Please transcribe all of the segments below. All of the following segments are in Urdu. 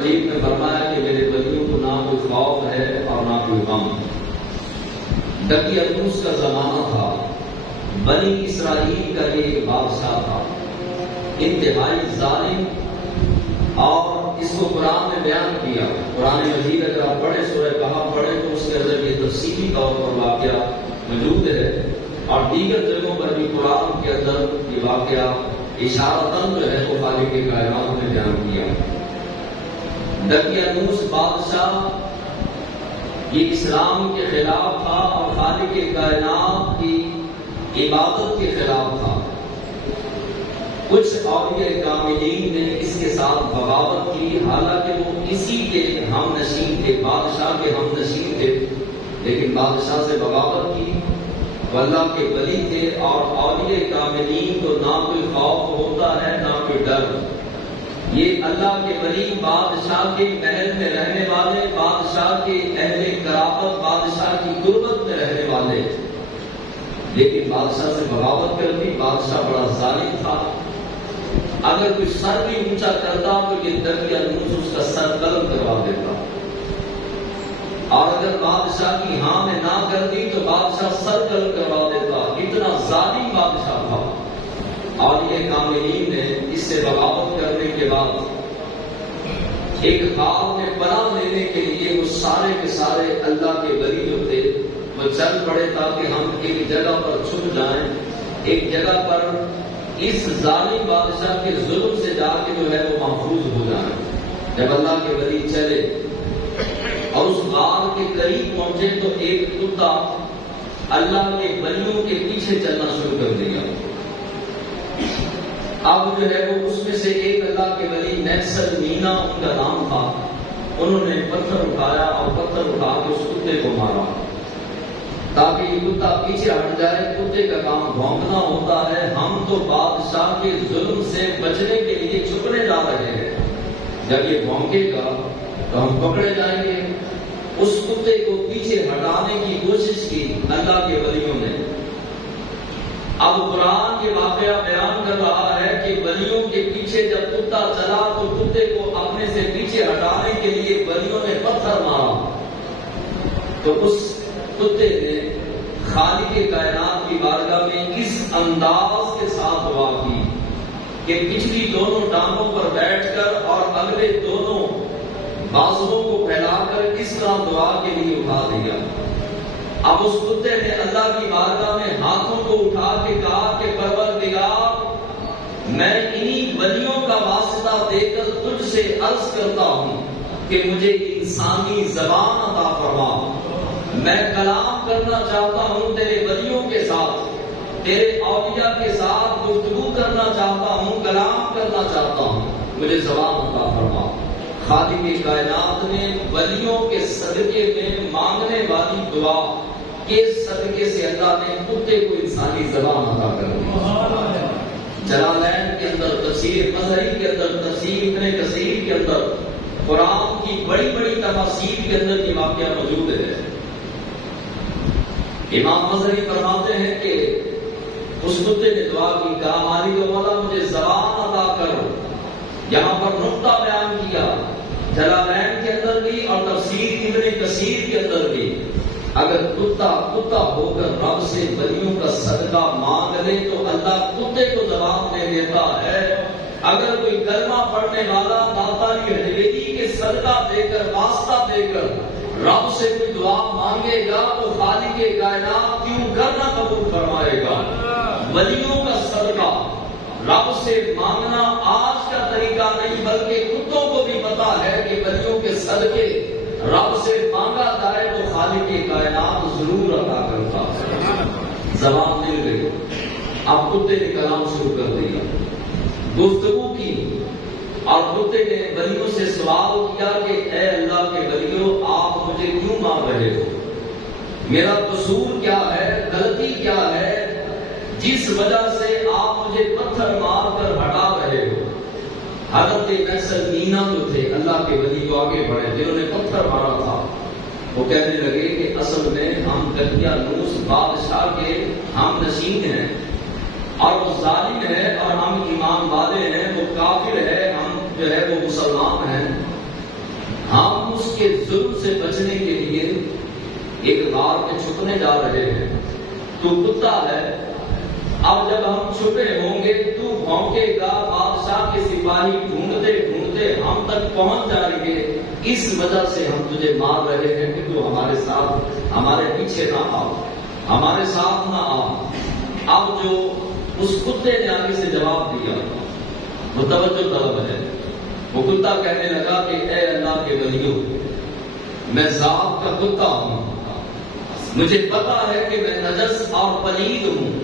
مجید نے فرمایا کہ میرے بلیوں کو نہ کوئی خوف ہے اور نہ کوئی غم۔ دقیانوس کا زمانہ تھا، بنی اسرائیل کا یہ ایک بادشاہ تھا، انتہائی ظالم، اور اس کو قرآن نے بیان کیا۔ قرآن مجید اگر آپ پڑھیں، سورہ کہف پڑھیں تو اس کے اندر یہ تفصیلی طور پر واقعہ موجود ہے، اور دیگر جگہوں پر بھی قرآن کے اندر یہ واقعہ اشارتاً جو ہے وہ خالق کائنات نے بیان کیا۔ دقیانوس بادشاہ یہ اسلام کے خلاف تھا اور خالق کائنات کی عبادت کے خلاف تھا۔ کچھ اولیاء کاملین نے اس کے ساتھ بغاوت کی، حالانکہ وہ اسی کے ہم نشین تھے، بادشاہ کے ہم نشین تھے، لیکن بادشاہ سے بغاوت کی۔ وہ اللہ کے ولی تھے، اور اولیاء کاملین کو نہ کوئی خوف ہوتا ہے نہ کوئی ڈر۔ یہ اللہ کے ولی بادشاہ کے محل میں رہنے والے، بادشاہ کے اہل قرابت، بادشاہ کی قربت میں رہنے والے، لیکن بادشاہ سے بغاوت کر دی۔ بادشاہ بڑا ظالم تھا، اگر کوئی سر بھی اونچا کرتا تو یہ دقیانوس اس کا سر قلم کروا دیتا، اور اگر بادشاہ کی ہاں میں نہ کر دی تو بادشاہ سر قلم کروا دیتا۔ اتنا ظالم بادشاہ تھا۔ اور یہ کاملین نے اس سے بغاوت کرنے کے بعد ایک غار میں پناہ لینے کے لیے وہ سارے کے سارے اللہ کے ولی جو تھے وہ چل پڑے تاکہ ہم ایک جگہ پر چھپ جائیں، ایک جگہ پر اس ظالم بادشاہ کے ظلم سے جا کے جو ہے وہ محفوظ ہو جائیں۔ جب اللہ کے ولی چلے اور اس غار کے قریب پہنچے تو ایک کتا اللہ کے ولیوں کے پیچھے چلنا شروع کر دیا۔ اب جو ہے وہ اس میں سے ایک اللہ کے ولی نیلسن مینا ان کا نام تھا، انہوں نے پتھر اٹھایا اور پتھر اٹھا کے اس کتے کو مارا تاکہ یہ کتا پیچھے ہٹ جائے۔ کتے کا کام بھونکنا ہوتا ہے، ہم تو بادشاہ کے ظلم سے بچنے کے لیے چھپنے جا رہے ہیں، جب یہ بھونکے گا تو ہم پکڑے جائیں گے۔ اس کتے کو پیچھے ہٹانے کی کوشش کی اللہ کے ولیوں نے۔ اب قرآن یہ واقعہ بیان کر رہا ہے کہ ولیوں کے پیچھے جب کتا چلا تو کتے کو اپنے سے پیچھے ہٹانے کے لیے ولیوں نے پتھر مارا، تو اس کتے نے خالق کائنات کی بارگاہ میں اس انداز کے ساتھ دعا کی کہ پچھلی دونوں ٹانگوں پر بیٹھ کر اور اگلے دونوں بازوؤں کو پھیلا کر اس طرح دعا کے لیے اٹھا دیا۔ اب اس کتے نے اللہ کی بارگاہ میں ہاتھوں کو اٹھا کے کہا کہ پروردگار، میں انہی ولیوں کا واسطہ دے کر تجھ سے عرض کرتا ہوں کہ مجھے انسانی زبان عطا فرما، میں کلام کرنا چاہتا ہوں تیرے ولیوں کے ساتھ، تیرے اولیاء کے ساتھ گفتگو کرنا چاہتا ہوں، کلام کرنا چاہتا ہوں، مجھے زبان عطا فرما۔ خالق کائنات نے ولیوں کے صدقے میں مانگنے والی دعا کے صدقے سے اللہ نے کتے کو انسانی زبان عطا کر دی۔ جلالین کے اندر تفسیر مظہری کے اندر تفسیر ابن کثیر کے اندر قرآن کی بڑی بڑی تفاسیر کے اندر یہ واقعہ موجود ہے۔ امام مظہری فرماتے ہیں کہ اس کتے نے دعا کی، کہا مالک مولا مجھے زبان عطا کر۔ یہاں پر نقطہ بیان کیا جلالین کے اندر بھی اور تفسیر ابن کثیر کے اندر بھی، اگر کتا ہو کر رب سے ولیوں کا صدقہ مانگ لے تو اللہ کتے کو زبان دے دیتا ہے۔ اگر کوئی کلمہ پڑھنے والا داتاری حویلی کے صدقہ دے کر، واسطہ دے کر رب سے کوئی دعا مانگے گا تو خالق کائنات کیوں کرنا قبول فرمائے گا۔ ولیوں کا صدقہ رب سے مانگنا آج کا طریقہ نہیں، بلکہ کتوں کو بھی پتا ہے کہ ولیوں کے صدقے رب سے مانگا جائے تو خالق کائنات ضرور عطا کرتا ہے۔ زبان مل گئی، اب کتے نے کلام شروع کر دیا، گفتگو کی، اور کتے نے ولیوں سے سوال کیا کہ اے اللہ کے ولیوں، آپ مجھے کیوں مار رہے ہو؟ میرا قصور کیا ہے، غلطی کیا ہے جس وجہ سے آپ مجھے پتھر مار کر ہٹا رہے ہو؟ حضرت نیلسن مینا جو تھے اللہ کے ولی کو آگے بڑھے جنہوں نے پتھر مارا تھا، وہ کہنے لگے کہ اصل میں ہم دقیانوس بادشاہ کے ہم نشین ہیں، اور وہ ظالم ہے اور ہم ایمان والے ہیں، وہ کافر ہے، ہم جو ہے وہ مسلمان ہیں، کے ظلم سے بچنے کے لیے ایک غار میں چھپنے جا رہے ہیں. تو کتا ہے. اب جب ہم چھپے ہوں گے تو بھونکے گا, بادشاہ کے سپاہی ڈھونڈتے ڈھونڈتے ہم تک پہنچ جائیں گے. اس وجہ سے ہم تجھے مار رہے ہیں کہ تو ہمارے ساتھ, ہمارے پیچھے نہ آؤ, ہمارے ساتھ نہ آؤ. اب جو اس کتے نے آگے سے جواب دیا وہ توجہ طلب ہے. وہ کتا کہنے لگا کہ اے اللہ کے ولیوں, میں ذات کا کتا ہوں, مجھے پتا ہے کہ میں نجس اور پلید ہوں.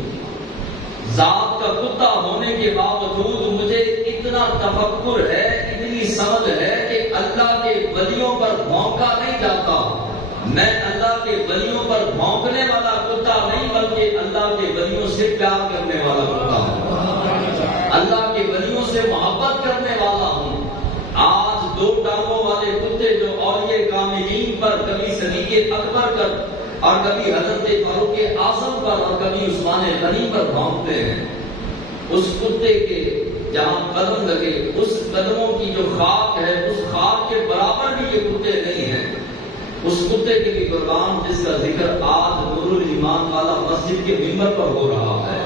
ذات کا کتا ہونے کے باوجود مجھے اتنا تفکر ہے, اتنی سمجھ ہے کہ اللہ کے ولیوں پر بھونکا نہیں جاتا. میں اللہ کے ولیوں پر بھونکنے والا کتا نہیں بلکہ اللہ کے ولیوں سے پیار کرنے والا کتا ہوں, اللہ کے ولیوں سے محبت کرنے والا ہوں. آج دو ٹانگوں والے کتے جو اولیاء کاملین پر, کبھی صدیق اکبر پر اور کبھی حضرت فاروق اعظم پر اور کبھی عثمان غنی پر بھونکتے ہیں, اس کتے کے جہاں قدم لگے اس قدموں کی جو خاک ہے اس خاک کے برابر بھی یہ کتے نہیں ہیں. اس کتے کے بھی قربان جس کا ذکر آج نور الایمان والا مسجد کے منبر پر ہو رہا ہے,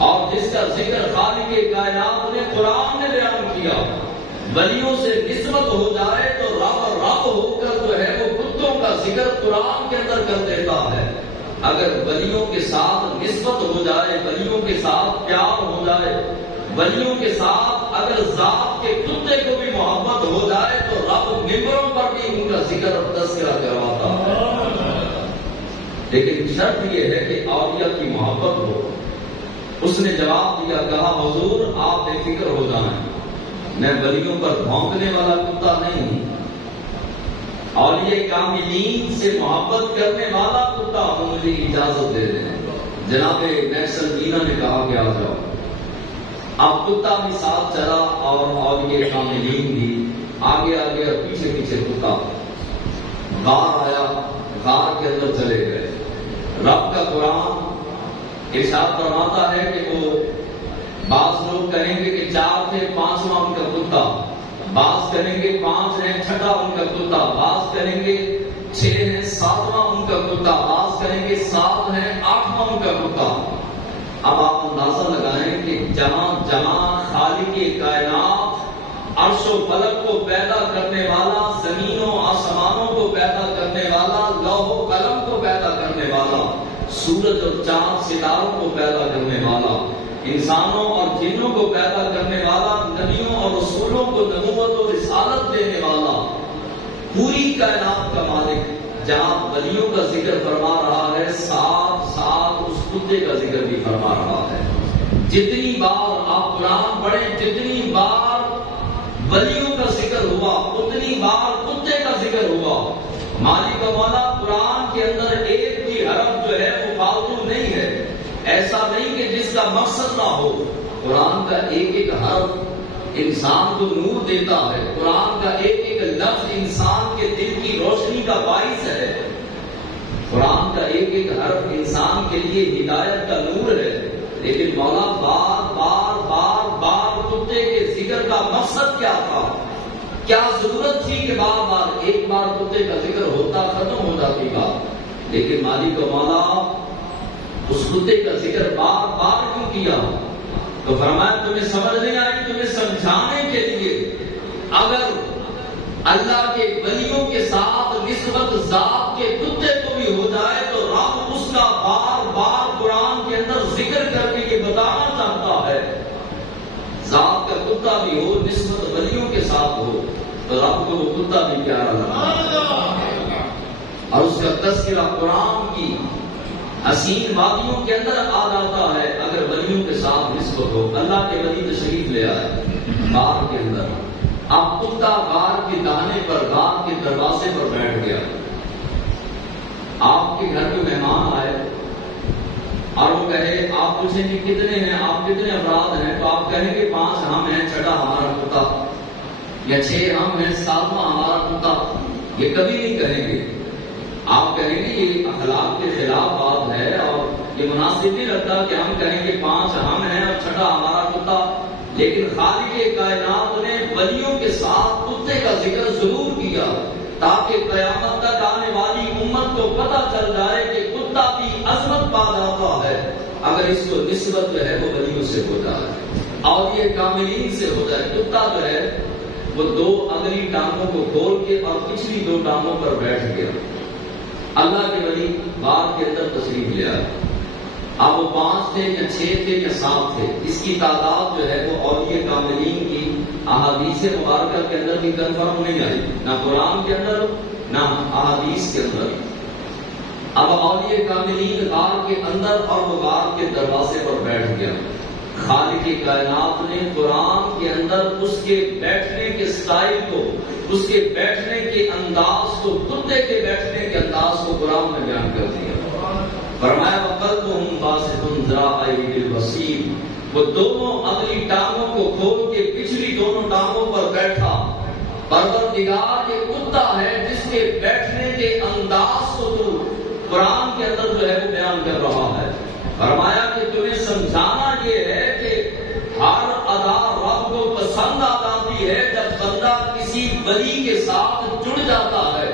اور جس کا ذکر خالق کائنات نے قرآن نے بیان کیا. ولیوں سے نسبت ہو جائے تو رب ہو کر جو ہے وہ کتوں کا ذکر قرآن کے اندر کر دیتا ہے. اگر ولیوں کے ساتھ نسبت ہو جائے, ولیوں کے ساتھ پیار ہو جائے, ولیوں کے ساتھ اگر ذات کے کتے کو بھی محبت ہو جائے تو رب ممبروں پر بھی ان کا ذکر اور تذکرہ کرواتا ہے. لیکن شرط یہ ہے کہ اولیاء کی محبت ہو. اس نے جواب دیا, کہا حضور آپ بے فکر ہو جائیں, میں ولیوں پر بھونکنے والا کتا نہیں ہوں, اولیاء کاملین سے محبت کرنے والا کتا ہوں, مجھے اجازت دے دیں. جناب نیلسن مینا نے کہا کہ آ جاؤ. اب کتا بھی ساتھ چلا اور اولیاء کاملین بھی آگے آگے اور پیچھے پیچھے کتا. غار آیا, غار کے اندر چلے گئے. رب کا قرآن ارشاد فرماتا ہے کہ وہ بعض لوگ کہیں گے کہ 4 تھے 5واں ان کا کتا, بعض کہیں گے 5 ہیں 6واں ان کا کتا, بعض کہیں گے 6 ہیں 7واں ان کا کتا, بعض کہیں گے 7 ہیں 8واں ان کا کتا. اب آپ اندازہ لگائیں کہ جہاں جہاں خالق کائنات عرش و فلک کو پیدا کرنے والا, زمینوں آسمانوں کو پیدا کرنے والا, لوح و قلم کو پیدا کرنے والا, سورج اور چاند ستاروں کو پیدا کرنے والا, انسانوں اور جنوں کو پیدا کرنے والا, نبیوں اور رسولوں کو نبوت اور رسالت دینے والا, پوری کائنات کا مالک, جہاں ولیوں کا ذکر فرما رہا ہے ساتھ ساتھ اس کتے کا ذکر بھی فرما رہا ہے. جتنی بار آپ قرآن پڑھیں, جتنی بار ولیوں کا ذکر ہوا اتنی بار کتے کا ذکر ہوا. مالک و مولا قرآن کے اندر ایک بھی حرف جو ہے وہ فالتو نہیں ہے. ایسا نہیں کہ جس کا مقصد نہ ہو. قرآن کا ایک ایک حرف انسان کو نور دیتا ہے. قرآن کا ایک ایک لفظ انسان کے دل کی روشنی کا باعث ہے. قرآن کا ایک ایک حرف انسان کے لیے ہدایت کا نور ہے. لیکن مولا بار بار بار بار کتے کے ذکر کا مقصد کیا تھا؟ کیا ضرورت تھی کہ بار بار ایک بار کتے کا ذکر ہوتا ختم ہو جاتی بات. لیکن مالک و مولا اس کتے کا ذکر بار بار کیوں کیا؟ تو فرمایا تمہیں سمجھ نہیں آئی, تمہیں سمجھانے کے لیے اگر اللہ کے ولیوں کے ساتھ نسبت ذات کے کتے کو بھی ہو جائے تو رب اس کا بار بار قرآن کے اندر ذکر کر کے یہ بتانا چاہتا ہے. ذات کا کتا بھی ہو, نسبت ولیوں کے ساتھ ہو تو رب کو وہ کتا بھی پیارا لگتا ہے. اور اس کا تذکرہ قرآن کی حسین وادیوں کے اندر آ جاتا ہے اگر ولیوں کے ساتھ نسبت ہو. اللہ کے ولی تشریف لے آئے غار کے اندر. اب کتا غار کے دانے پر, غار کے دروازے پر بیٹھ گیا. آپ کے گھر میں مہمان آئے اور وہ کہے, آپ پوچھیں کہ کتنے ہیں, آپ کتنے افراد ہیں, تو آپ کہیں گے 5 ہم ہیں, 6واں ہمارا کتا, یا 6 ہم ہیں, 7واں ہمارا کتا. یہ کبھی نہیں کہیں گے. آپ کہیں گے یہ اخلاق کے خلاف بات ہے اور یہ مناسب نہیں لگتا کہ ہم کہیں کہ 5 ہم ہیں اور 6واں ہمارا کتا. لیکن خالق کائنات نے ولیوں کے ساتھ کتے کا ذکر ضرور کیا تاکہ قیامت تک آنے والی امت کو پتہ چل جائے کہ کتا بھی عظمت پا جاتا ہے اگر اس کو نسبت جو ہے وہ ولیوں سے ہو جائے اور یہ کاملین سے ہو جائے۔ کتا جو ہے وہ 2 اگلی ٹانگوں کو کھول کے اور پچھلی 2 ٹانگوں پر بیٹھ گیا۔ اللہ کے ولی باغ کے اندر تشریف لے آئے، اب وہ 5 تھے یا 6 تھے یا 7 تھے، اس کی تعداد جو ہے وہ اولیاء کاملین کی احادیث مبارکہ کے اندر بھی کنفرم نہیں آئی، نہ قرآن کے اندر نہ احادیث کے اندر۔ اب اولیاء کاملین غار کے اندر اور وہ غار کے دروازے پر بیٹھ گیا۔ خالق کائنات نے قرآن کے اندر اس کے بیٹھنے کے سٹائل کو، اس کے بیٹھنے کے انداز کو، کتے کے بیٹھنے کے انداز کو قرآن میں بیان کر دیا۔ فرمایا وَقَلْبُهُمْ بَاسِطٌ ذِرَاعَيْهِ بِالْوَسِيلِ، وہ دونوں اگلی ٹانگوں کو کھول کے پچھلی دونوں ٹانگوں پر بیٹھا۔ پروردگار یہ کتا ہے جس کے بیٹھنے کے انداز کو تو قرآن کے اندر جو ہے وہ بیان کر رہا ہے۔ فرمایا کہ تمہیں سمجھانا یہ ہے کہ ہر ادا رب کو پسند آ جاتی ہے جب بندہ کسی ولی کے ساتھ جڑ جاتا ہے،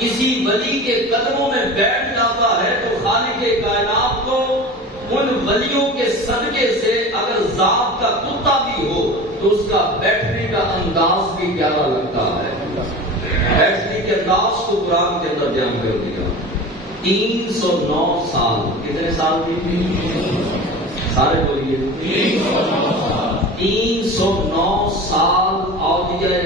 کسی ولی کے قدموں میں بیٹھ جاتا ہے، تو خالق کائنات کو ان ولیوں کے صدقے سے اگر ذات کا کتا بھی ہو تو اس کا بیٹھنے کا انداز بھی پیارا لگتا ہے۔ بیٹھنے کے انداز کو قرآن کے اندر بیان کر دیا۔ 309 سال، کتنے سال بھی؟ سارے بولیے 309 سال اولیاء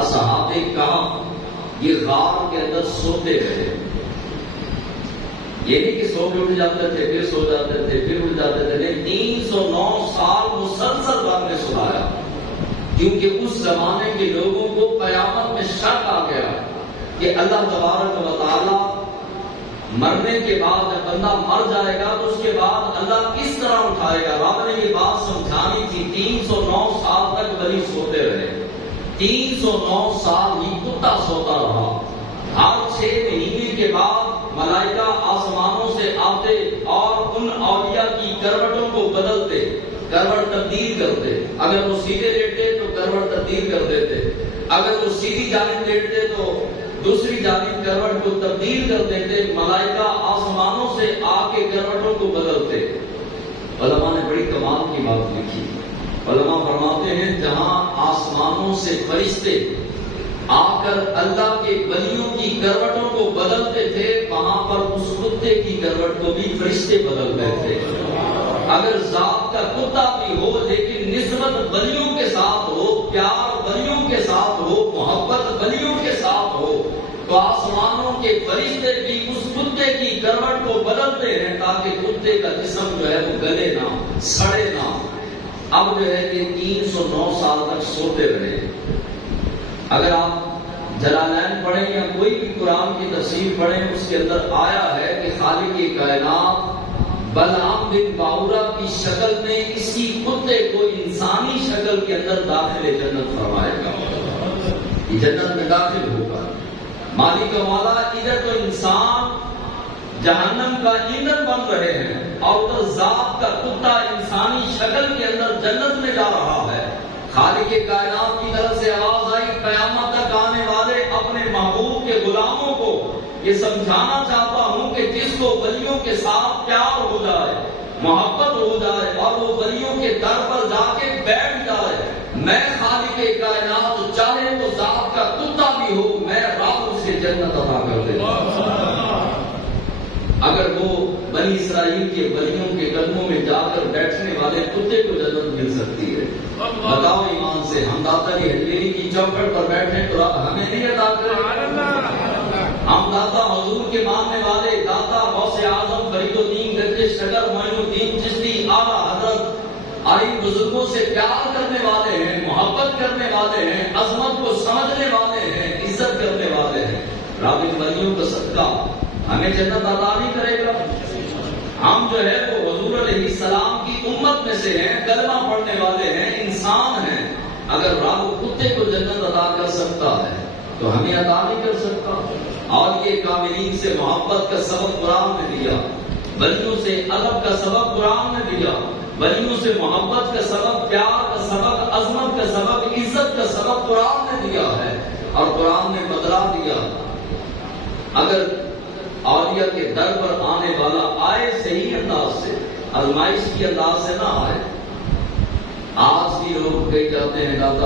اصحاب کہف یہ غار کے اندر سوتے رہے۔ یہ نہیں کہ سو کے اٹھ جاتے تھے پھر سو جاتے تھے پھر اٹھ جاتے تھے، نہیں 309 سال مسلسل رب نے سلایا، کیونکہ اس زمانے کے لوگوں کو قیامت میں شک آ گیا کہ اللہ تبارک و تعالی مرنے کے بعد جب بندہ مر جائے گا تو اس کے بعد اللہ کس طرح اٹھائے گا۔ رب نے یہ بات سمجھانی تھی۔ 309 سال تک ولی سوتے رہے، 309 سال ہی کتا سوتا رہا۔ ہر 6 مہینے کے بعد ملائکہ آسمانوں سے آتے اور ان اولیاء کی کروٹوں کو بدلتے، کروٹ تبدیل کرتے۔ اگر وہ سیدھے لیٹتے تو کروٹ تبدیل کر دیتے، اگر وہ سیدھی جانب لیٹتے تو دوسری جانب کروٹ کو تبدیل کر دیتے۔ ملائکہ آسمانوں سے آ کے کروٹوں کو بدلتے۔ علماء نے بڑی کمال کی بات لکھی۔ علماء فرماتے ہیں جہاں آسمانوں سے فرشتے آ کر اللہ کے ولیوں کی کروٹوں کو بدلتے تھے، وہاں پر اس کتے کی کروٹ کو بھی فرشتے بدلتے تھے۔ اگر ذات کا کتا بھی ہو لیکن نسبت ولیوں کے ساتھ ہو، پیار ولیوں کے ساتھ ہو، محبت ولیوں کے ساتھ ہو، تو آسمانوں کے فرشتے بھی اس کتے کی کروٹ کو بدلتے ہیں تاکہ کتے کا جسم جو ہے وہ گلے نہ، سڑے نہ۔ اب جو ہے کہ 309 سال تک سوتے رہے۔ اگر آپ جلالین پڑھیں یا کوئی بھی قرآن کی تفسیر پڑھیں، اس کے اندر آیا ہے کہ خالق کائنات بلعام بن باورا کی شکل میں اسی کتے کو انسانی شکل کے اندر داخل جنت فرمائے گا، یہ جنت میں داخل ہوگا۔ مالک والا ادھر تو انسان جہنم کا ایندھن بن رہے ہیں اور ادھر ذات کا کتا انسانی شکل کے اندر جنت میں جا رہا ہے۔ خالق کائنات کی طرف سے آواز آئی، قیامت تک آنے والے اپنے محبوب کے غلاموں کو یہ سمجھانا چاہتا ہوں کہ جس کو ولیوں کے ساتھ پیار ہو جائے، محبت ہو جائے اور وہ ولیوں کے در پر جا کے بیٹھ جائے، میں خالق کائنات چاہے وہ ذات کا کتا بھی ہو، میں رب اسے جنت عطا کر دیتا ہوں۔ اگر وہ بنی اسرائیل کے ولیوں کے قدموں میں جا کر بیٹھنے والے کتے کو جنت مل سکتی ہے، بتاؤ ایمان سے ہم داتا کی ہجویری کی چوکھٹ پر بیٹھیں تو ہمیں نہیں عطا کرے؟ ہم داتا حضور کے ماننے والے داتا غوث اعظم فرید الدین گنج شکر معین الدین چشتی اعلیٰ حضرت عارف بزرگوں سے پیار کرنے والے ہیں، محبت کرنے والے ہیں، عظمت کو سمجھنے والے ہیں، عزت کرنے والے ہیں۔ رب ان ولیوں کا صدقہ ہمیں جنت عطا نہیں کرے گا؟ ہم جو ہے وہ حضور علیہ السلام کی امت میں سے ہیں، کلمہ پڑھنے والے ہیں، انسان ہیں۔ اگر رب کتے کو جنت عطا کر سکتا ہے تو ہمیں عطا نہیں کر سکتا؟ اور یہ کاملین سے محبت کا سبب قرآن نے دیا، ولیوں سے ادب کا سبب قرآن نے دیا، ولیوں سے محبت کا سبب، پیار کا سبب، عظمت کا سبب، عزت کا سبب قرآن نے دیا ہے۔ اور قرآن نے بدلا سزا دیا، اگر اولیاء کے در پر آنے والا آئے صحیح انداز سے، آزمائش کی انداز سے نہ آئے. آج بھی لوگ کہے جاتے ہیں داتا